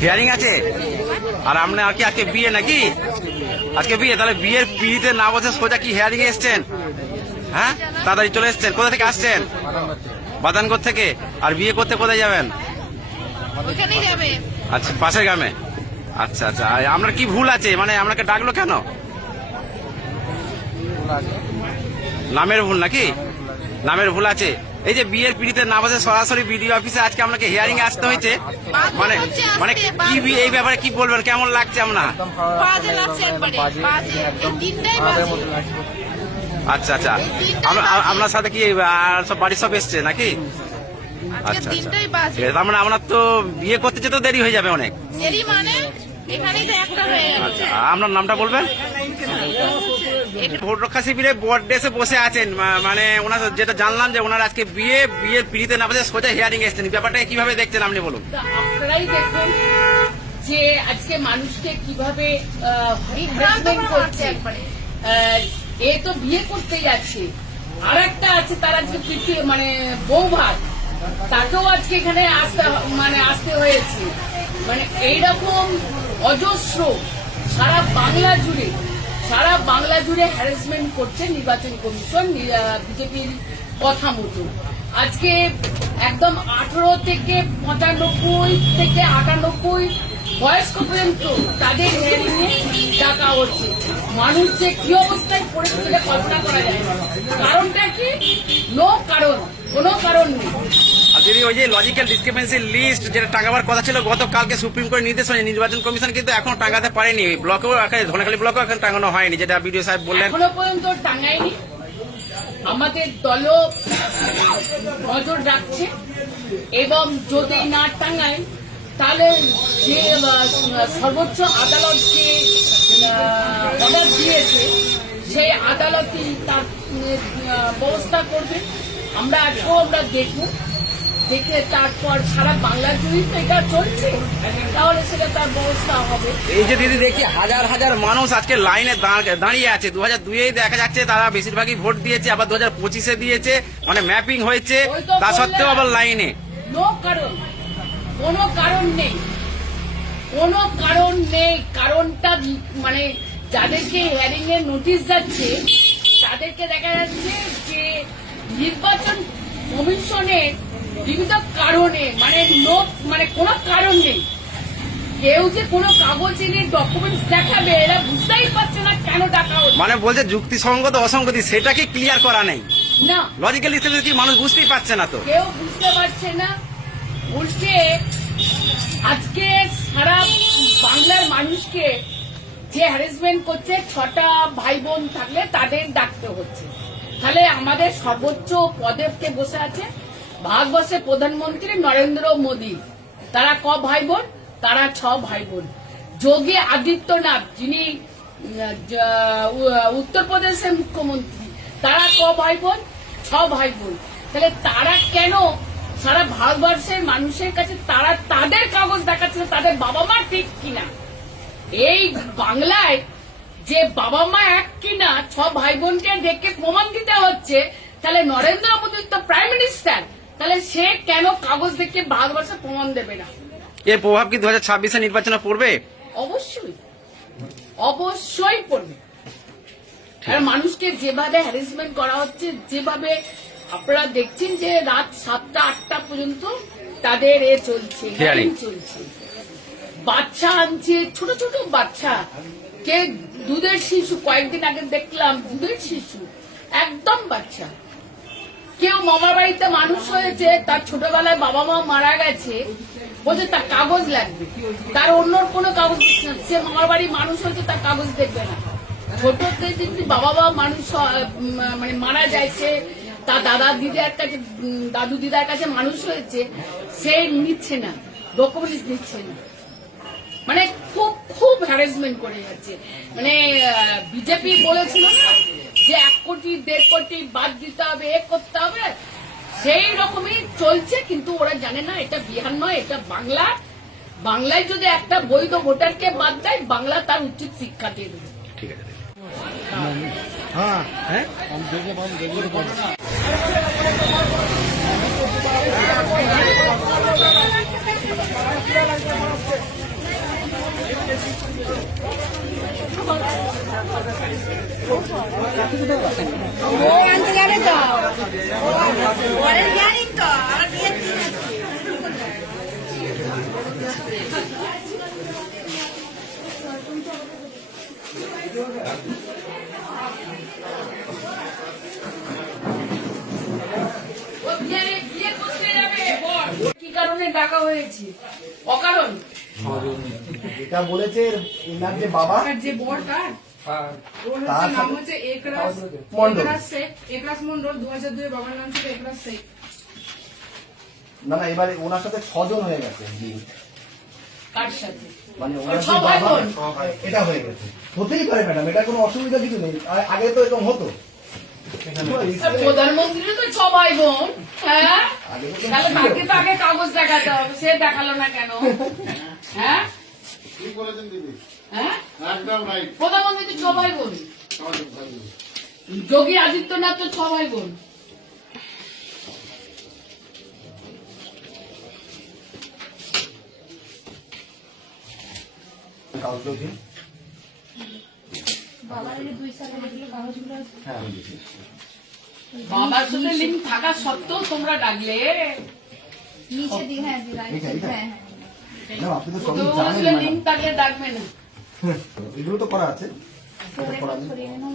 Hearing আছে? আর আপনি আর কি আজকে বিয়ে নাকি? আজকে বিয়ে? তাহলে বিয়ের পিড়িতে না বসে সোজা কি হেয়ারিং এ এসছেন? হ্যাঁ? তাড়াতাড়ি চলে এসছেন। কোথা থেকে আসছেন? বাদানগর থেকে। আর বিয়ে করতে কোথায় যাবেন? আচ্ছা পাশের গ্রামে। আচ্ছা আচ্ছা। আপনার কি ভুল আছে? মানে আপনাকে ডাকলো কেন? নামের ভুল নাকি? নামের ভুল আছে। এই যে বিয়ের পিড়িতে না বসে সরাসরি বিডিও অফিসে আজকে আপনাকে হিয়ারিং আসতে হয়েছে। মানে মানে কি এই ব্যাপারে কি বলবেন? কেমন লাগছে আপনার আচ্ছা আচ্ছা। আপনার সাথে কি আর সব বাড়ির সব এসছে নাকি? আচ্ছা আচ্ছা। তার মানে আপনার তো বিয়ে করতে যেতে দেরি হয়ে যাবে অনেক। মানে আচ্ছা আপনার নামটা বলবেন? ভোট রক্ষা শিবিরে বোর্ড ডেসে বসে আছেন মানে ওনার যেটা জানলাম যে ওনার আজকে বিয়ে বিয়ের পিড়িতে না বসে সোজা হিয়ারিং এসছেন। ব্যাপারটা কীভাবে দেখছেন আপনি বলুন। আপনারাই দেখুন যে আজকে মানুষকে কীভাবে করছে। আহ, এ তো বিয়ে করতে যাচ্ছে আর একটা আছে তার আজকে মানে বউ ভাত। তাকেও আজকে এখানে আসতে মানে আসতে হয়েছে। মানে এইরকম অজস্র সারা বাংলা জুড়ে সারা বাংলা জুড়ে হ্যারাসমেন্ট করছে নির্বাচন কমিশন বিজেপির কথা মতো। আজকে একদম আঠারো থেকে পঁচানব্বই থেকে আটানব্বই বয়স্ক পর্যন্ত তাদের হেয়ারিং এ ডাকা হচ্ছে। মানুষ যে কি অবস্থায় পড়েছে সেটা কল্পনা করা যায় কারণটা কি? নো কারণ, কোনো কারণ নেই। আর যদি ওই যে লজিক্যাল ডিসক্রিপেন্সি লিস্ট যেটা টাঙাবার কথা ছিল, গতকালকে সুপ্রিম কোর্ট নির্দেশ হয়েছে নির্বাচন কমিশন কিন্তু এখনও টাঙাতে পারেনি। ব্লকেও ধনেখালি ব্লকেও এখন টাঙানো হয়নি, যেটা বিডিও সাহেব বললেন। এখনও পর্যন্ত টাঙ্গাইনি আমাদের দল নজর রাখছে এবং যদি না টাঙ্গায় তাহলে যে সর্বোচ্চ আদালত যে অর্ডার দিয়েছে, সেই আদালতই তার ব্যবস্থা করবে। আমরা আজকেও আমরা দেখব। দেখে তারপর সারা বাংলা জুড়েই তো এটা চলছে তাহলে সেটা তার ব্যবস্থা হবে। এই যে দিদি দেখি হাজার হাজার মানুষ আজকে লাইনে দাঁড়- দাঁড়িয়ে আছে। দু হাজার দুইয়েই দেখা যাচ্ছে তারা বেশিরভাগই ভোট দিয়েছে আবার দু হাজার পঁচিশে দিয়েছে মানে ম্যাপিং হয়েছে তা সত্ত্বেও আবার লাইনে। নো কারণ কোনো কারণ নেই। কোনো কারণ নেই। কারণটা মানে যাদেরকে হিয়ারিং এর নোটিশ যাচ্ছে তাদেরকে দেখা যাচ্ছে যে নির্বাচন কমিশনের বিভিন্ন কারণে মানে নো মানে কোনো কারণ নেই। কেউ যে কোনো কাগজ এনে ডকুমেন্টস দেখাবে এরা বুঝতেই পারছে না কেন টাকা মানে বলছে যুক্তিসঙ্গত অসঙ্গতি সেটাকে ক্লিয়ার করা নেই। না। লজিক্যাল কি মানুষ বুঝতেই পারছে না তো? কেউ বুঝতে পারছে না। উল্টে আজকে সারা বাংলার মানুষকে যে হ্যারাসমেন্ট করছে ছটা ভাই বোন থাকলে তাদের ডাকতে হচ্ছে। তাহলে আমাদের সর্বোচ্চ পদেবকে বসে আছে। ভারতবর্ষের প্রধানমন্ত্রী নরেন্দ্র মোদী। তারা ক ভাই বোন তারা ছ ভাই বোন যোগী আদিত্যনাথ, যিনি উত্তরপ্রদেশের মুখ্যমন্ত্রী, তারা ক ভাই বোন ছ ভাই বোন তাহলে তারা কেন সারা ভারতবর্ষের মানুষের কাছে তারা তাদের কাগজ দেখাচ্ছে তাদের বাবা মা ঠিক কিনা? এই বাংলায় যে বাবা মা এক কিনা, ছ ভাই বোনকে ডেকে প্রমাণ দিতে হচ্ছে, তাহলে নরেন্দ্র মোদী তো প্রাইম মিনিস্টার। তাহলে সে কেন কাগজ দেখে ভারতবর্ষে প্রমাণ দেবে না? এর প্রভাব কি দু হাজার ছাব্বিশে নির্বাচনে পড়বে? অবশ্যই। অবশ্যই পড়বে। আর মানুষকে যেভাবে হ্যারাসমেন্ট করা হচ্ছে যেভাবে আপনারা দেখছেন যে রাত সাতটা আটটা পর্যন্ত তাদের এ চলছে চলছে। বাচ্চা আনছে ছোট ছোট বাচ্চা। কে দুধের শিশু কয়েকদিন আগে দেখলাম দুধের শিশু একদম বাচ্চা। কেউ মামার বাড়িতে মানুষ হয়েছে, তার ছোটবেলায় বাবা মা মারা গেছে, বলছে তার কাগজ লাগবে। তার অন্য কোনো কাগজ না। সে মামার বাড়ি মানুষ হয়েছে, তার কাগজ দেখবে না। ছোটতে যদি বাবা মা মানুষ মানে মারা সে তার দাদা দিদার কাছে দাদু দিদার কাছে মানুষ হয়েছে, সে নিচ্ছে না ডকুমেন্টস নিচ্ছে না। মানে খুব খুব হ্যারাসমেন্ট করে যাচ্ছে। মানে বিজেপি বলেছিল না যে এক কোটি দেড় কোটি বাদ দিতে হবে এ করতে হবে সেই রকমই চলছে কিন্তু ওরা জানে না এটা বিহার নয় এটা বাংলা। বাংলায় যদি একটা বৈধ ভোটারকে বাদ দেয় বাংলা তার উচিত শিক্ষা দিয়ে দেবে। ঠিক আছে হ্যাঁ। কি কারণে ডাকা হয়েছে? অকারণ? এটা বলেছে এনার যে বাবা। আর যে বর তার ওর হচ্ছে নাম হচ্ছে একরাস মণ্ডল। শেখ একরাস মন্ডল দু হাজার দুই বাবার নাম ছিল একরাস শেখ না না এবারে ওনার সাথে ছজন হয়ে গেছে link। কার সাথে? মানে ওনার যে বাবা এটা হয়ে গেছে। হতেই পারে ম্যাডাম এটা কোনো অসুবিধা কিছু নেই। আগে তো এরকম হতো। প্রধানমন্ত্রী তো সবাই বোন হ্যাঁ? তাহলে তাকে তো আগে কাগজ দেখাতে হবে সে দেখাল না কেন? হ্যাঁ? ঠিক বলেছেন দিদি? হ্যাঁ? একদম রাইট। প্রধানমন্ত্রী তো সবাই বোন যোগী আদিত্যনাথ তো সবাই বোন বাবার হ্যাঁ। বাবার সাথে লিঙ্ক থাকা সত্ত্বেও তোমরা ডাকলে। নিচে হ্যাঁ? হ্যাঁ হ্যাঁ। আপনি তো সবই জানেন লিঙ্ক। থাকলে ডাকবে না। এগুলো তো করা আছে। করে নেই। ছড়িয়ে নাও।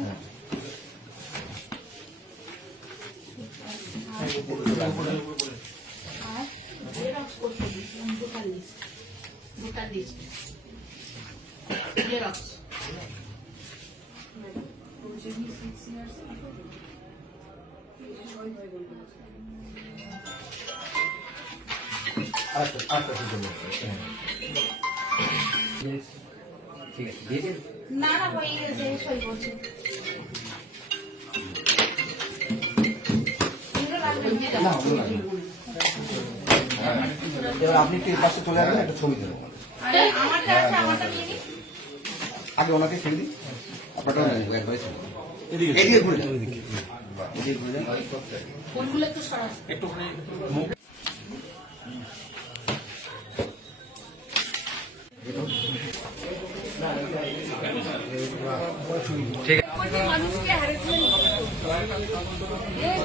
আছে। না না হয়ে গেছে সই করছে। না, ওগুলো লাগবে না। এবার আপনি একটু পাশে চলে আসবেন একটা ছবি দেবেন আর আমারটা আছে আমারটা নিয়ে নিই আগে ওনাকে ছেড়ে দিন আপনারটা একবারে ছেড়ে দিন। এদিকে ঘুরে। যান এদিকে ঘুরে। যান একটু সরা Yay!